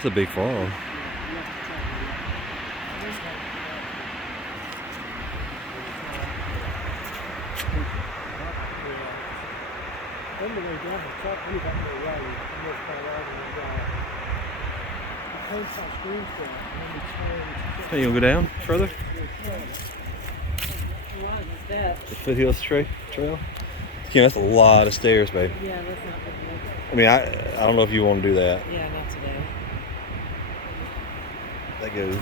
It's a big fall. On the way down the truck, we got no way in North Colorado and came from Screensboro and then we turned. Hey, you wanna go down further? The Foothills Trail? Yeah, that's a lot of stairs, babe. Yeah, that's not good. I mean, I don't know if you want to do that. Yeah, not today. That goes. I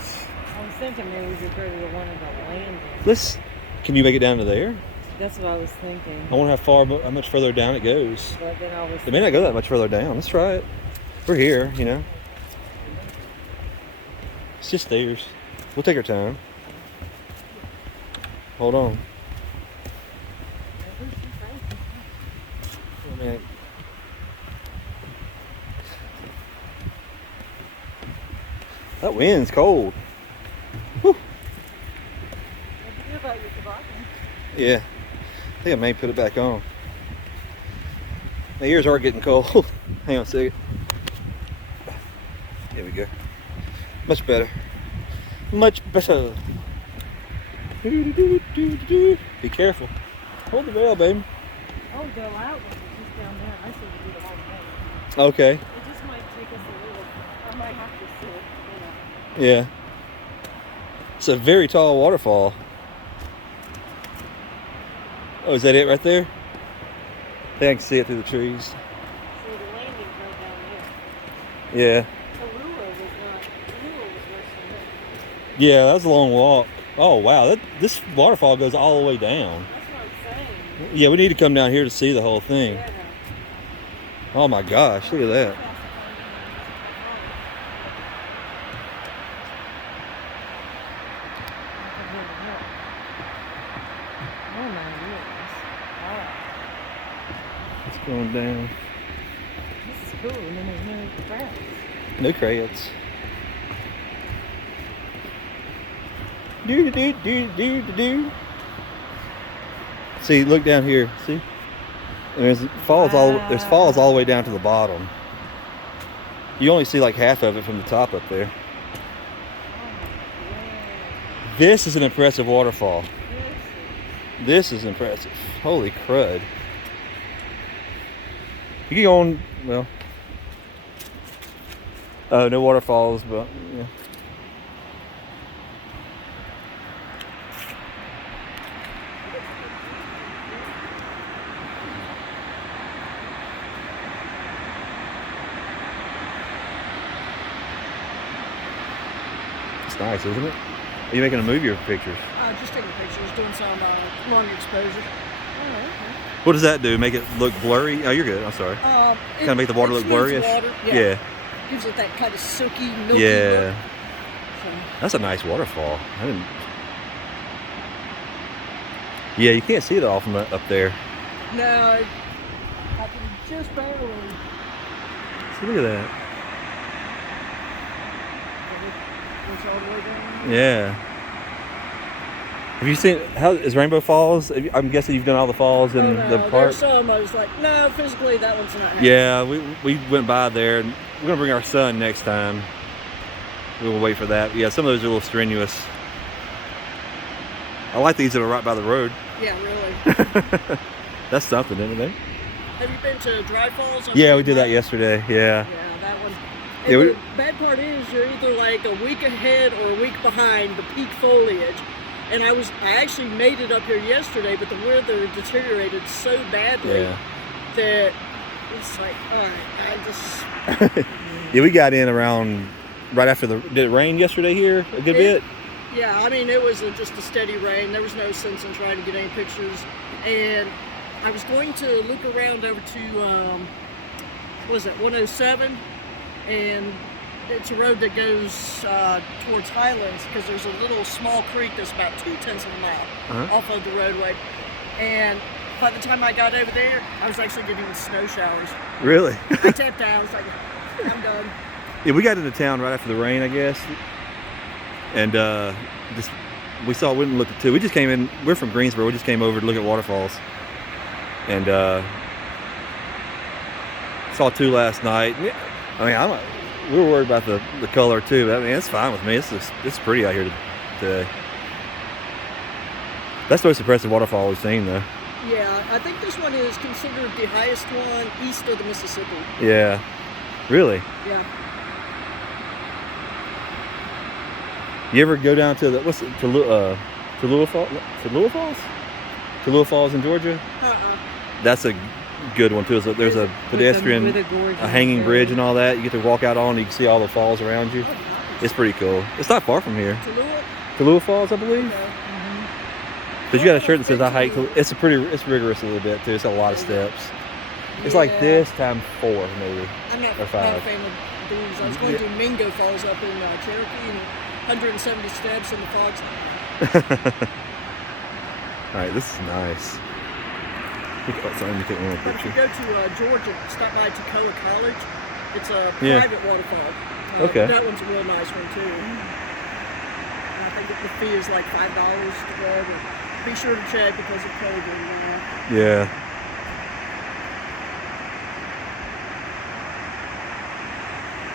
was thinking maybe we could go to the one in the landing. Can you make it down to there? That's what I was thinking. I wonder how much further down it goes. But then I was. It may not go that much further down. Let's try it. We're here, you know. It's just stairs. We'll take our time. Hold on. Oh, man. That wind's cold. Whew. What do you do about your toboggan? Yeah. I think I may put it back on. My ears are getting cold. Hang on a second. There we go. Much better. Much better. Be careful. Hold the rail, baby. Oh, the loud one is just down there. I said we do the whole thing. Okay. It just might take us a little. I might have to sit, Yeah. It's a very tall waterfall. Oh, is that it right there? I think I can see it through the trees. So the landing's right down there. Yeah. The lure was worse than this. Yeah, that was a long walk. Oh, wow. This waterfall goes all the way down. That's what I'm saying. Yeah, we need to come down here to see the whole thing. Yeah. Oh my gosh, look at that. Oh my goodness. Wow. It's going down. This is cool, and then there's no crabs. No crayons. Do. See, look down here. See, there's falls all the way down to the bottom. You only see like half of it from the top up there. This is an impressive waterfall. This is impressive. Holy crud! You can go on. Well, no waterfalls, but yeah. It's nice, isn't it? Are you making a movie or pictures? Just taking pictures, doing some long exposure. Oh, okay. What does that do? Make it look blurry? Oh, you're good. I'm sorry. Kind of make the water look blurry. Water, Yeah. Gives it that kind of silky, milky Yeah. look. So, That's a nice waterfall. I didn't. Yeah, you can't see it all from up there. no, I can just barely. See, look at that. It's all the way down. Yeah. Have you seen how is Rainbow Falls? I'm guessing you've done all the falls in the park. There's some I was like, no, physically that one's not happening. Yeah, we went by there, and we're gonna bring our son next time. We'll wait for that. Yeah, some of those are a little strenuous. I like these that are right by the road. Yeah, really. That's something, isn't it? Have you been to Dry Falls? Yeah, we did that yesterday. Yeah. Yeah, that one. Yeah, And the bad part is you're either like a week ahead or a week behind the peak foliage. And I actually made it up here yesterday, but the weather deteriorated so badly that it's like, all right, I just. Yeah, we got in around right after did it rain yesterday here a good bit? Yeah, I mean, it was just a steady rain. There was no sense in trying to get any pictures. And I was going to loop around over to, what is it, 107? And it's a road that goes towards Highlands because there's a little small creek that's about 0.2 of a mile off of the roadway. And by the time I got over there, I was actually getting snow showers. Really? I tapped out. I was like, I'm done. Yeah, we got into town right after the rain, I guess. And we went and looked at two. We just came in. We're from Greensboro. We just came over to look at waterfalls. And saw two last night. I mean, we were worried about the color too. But I mean, it's fine with me. It's pretty out here today. That's the most impressive waterfall we've seen, though. Yeah, I think this one is considered the highest one east of the Mississippi. Yeah. Really? Yeah. You ever go down to the Tallulah Falls? Tallulah Falls in Georgia? That's a good one too. So there's a pedestrian, with a gorge a hanging bridge and all that. You get to walk out on, and you can see all the falls around you. It's pretty cool. It's not far from here. Tallulah Falls, I believe. Because you got a shirt that says I hike. It's rigorous a little bit too. It's a lot of steps. It's like this times 4 maybe. I'm not or 5. a fan of these. I was going to Mingo Falls up in Cherokee, and 170 steps in the fogs. All right, this is nice. Take one more But if you picture. go to Georgia, stop by Toccoa College. It's a Yeah. private waterfall. Okay. That one's a real nice one too. And I think that the fee is like $5 to go, but be sure to check because of COVID. Yeah.